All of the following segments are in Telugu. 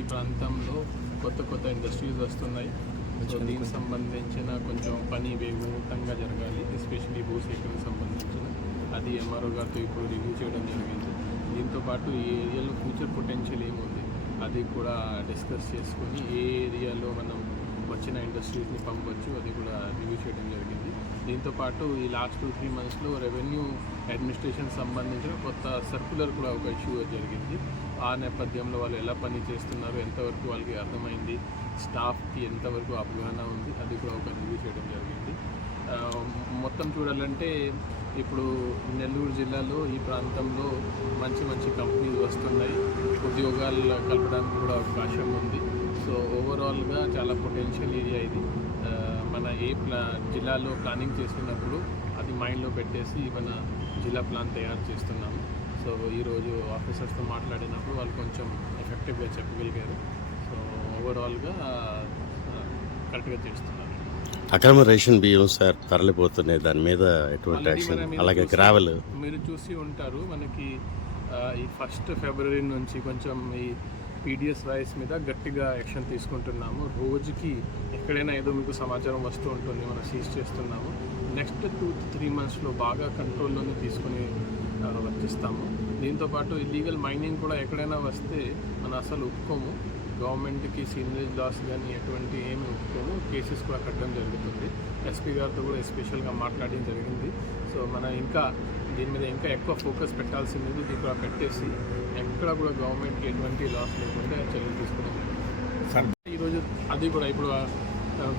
ఈ ప్రాంతంలో కొత్త ఇండస్ట్రీస్ వస్తున్నాయి. సో దీనికి సంబంధించిన కొంచెం పని వేగవంతంగా జరగాలి, ఎస్పెషల్లీ భూసేకరణకు సంబంధించిన అది ఎంఆర్ఓ గారితో ఇప్పుడు రివ్యూ చేయడం జరిగింది. దీంతోపాటు ఈ ఏరియాలో ఫ్యూచర్ పొటెన్షియల్ ఏముంది అది కూడా డిస్కస్ చేసుకొని ఏ ఏరియాలో మనం వచ్చిన ఇండస్ట్రీస్ని పంపవచ్చు అది కూడా రివ్యూ చేయడం జరిగింది. దీంతోపాటు ఈ లాస్ట్ 2-3 మంత్స్లో రెవెన్యూ అడ్మినిస్ట్రేషన్ సంబంధించిన కొత్త సర్క్యులర్ కూడా ఒక ఇష్యూ జరిగింది. ఆ నేపథ్యంలో వాళ్ళు ఎలా పని చేస్తున్నారు, ఎంతవరకు వాళ్ళకి అర్థమైంది, స్టాఫ్కి ఎంతవరకు అవగాహన ఉంది అది కూడా ఒక రివ్యూ చేయడం జరిగింది. మొత్తం చూడాలంటే ఇప్పుడు నెల్లూరు జిల్లాలో ఈ ప్రాంతంలో మంచి కంపెనీలు వస్తున్నాయి, ఉద్యోగాలు కలపడానికి కూడా అవకాశం ఉంది. సో ఓవరాల్గా చాలా పొటెన్షియల్ ఏరియా ఇది. మన జిల్లాలో ప్లానింగ్ చేస్తున్నప్పుడు అది మైండ్లో పెట్టేసి మన జిల్లా ప్లాన్ తయారు చేస్తున్నాము. సో ఈరోజు ఆఫీసర్స్తో మాట్లాడినప్పుడు వాళ్ళు కొంచెం ఎఫెక్టివ్గా చెప్పగలిగారు. సో ఓవరాల్గా కరెక్ట్గా చేస్తున్నారు. అక్రమ రేషన్ బియ్యం సార్ తరలిపోతున్నాయి, దాని మీద ఎటువంటి యాక్షన్? అలాగే గ్రావెల్ మీరు చూసి ఉంటారు, మనకి ఈ 1 ఫిబ్రవరి నుంచి కొంచెం ఈ పీడిఎస్ రైస్ మీద గట్టిగా యాక్షన్ తీసుకుంటున్నాము. రోజుకి ఎక్కడైనా ఏదో మీకు సమాచారం వస్తూ ఉంటుంది, మనం సీజ్ చేస్తున్నాము. నెక్స్ట్ 2-3 మంత్స్లో బాగా కంట్రోల్లోనే తీసుకొని వచ్చేస్తాము. దీంతోపాటు ఇల్లీగల్ మైనింగ్ కూడా ఎక్కడైనా వస్తే మనం అసలు ఒప్పుకోము. గవర్నమెంట్కి సీనరేజ్ లాస్ కానీ ఎటువంటి ఏమి ఒప్పుకోము, కేసెస్ కూడా కట్టడం జరుగుతుంది. ఎస్పీ గారితో కూడా ఎస్పెషల్గా మాట్లాడడం జరిగింది. సో మనం ఇంకా దీని మీద ఇంకా ఎక్కువ ఫోకస్ పెట్టాల్సింది, ఇది కూడా పెట్టేసి ఎక్కడ కూడా గవర్నమెంట్కి ఎటువంటి లాస్ లేకుండా చర్యలు తీసుకోవడం జరిగింది. ఈరోజు అది కూడా ఇప్పుడు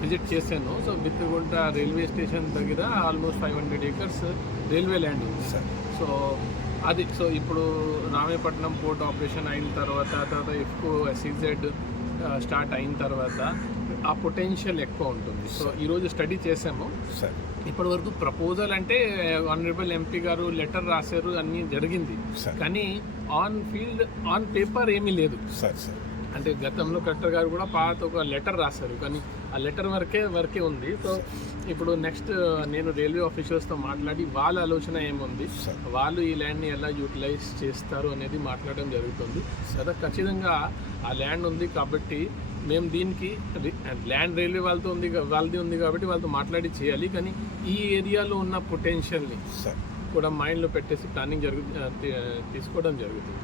విజిట్ చేశాను. సో బిత్తిగుంట రైల్వే స్టేషన్ దగ్గర ఆల్మోస్ట్ 500 acres రైల్వే ల్యాండ్ ఉంది సార్. సో ఇప్పుడు రామేపట్నం పోర్ట్ ఆపరేషన్ అయిన తర్వాత ఎక్కువ SEZ స్టార్ట్ అయిన తర్వాత ఆ పొటెన్షియల్ ఎక్కువ ఉంటుంది. సో ఈరోజు స్టడీ చేసాము. ఇప్పటి వరకు ప్రపోజల్ అంటే ఆనరబుల్ ఎంపీ గారు లెటర్ రాశారు, అన్నీ జరిగింది. కానీ ఆన్ పేపర్ ఏమీ లేదు. అంటే గతంలో కలెక్టర్ గారు కూడా పాత ఒక లెటర్ రాశారు, కానీ ఆ లెటర్ వరకే ఉంది. సో ఇప్పుడు నెక్స్ట్ నేను రైల్వే ఆఫీసర్స్తో మాట్లాడి వాళ్ళ ఆలోచన ఏముంది, వాళ్ళు ఈ ల్యాండ్ని ఎలా యూటిలైజ్ చేస్తారు అనేది మాట్లాడడం జరుగుతుంది కదా. ఖచ్చితంగా ఆ ల్యాండ్ ఉంది కాబట్టి మేము దీనికి ల్యాండ్ రైల్వే వాళ్ళది ఉంది కాబట్టి వాళ్ళతో మాట్లాడి చేయాలి. కానీ ఈ ఏరియాలో ఉన్న పొటెన్షియల్ని కూడా మైండ్లో పెట్టేసి ప్లానింగ్ తీసుకోవడం జరుగుతుంది.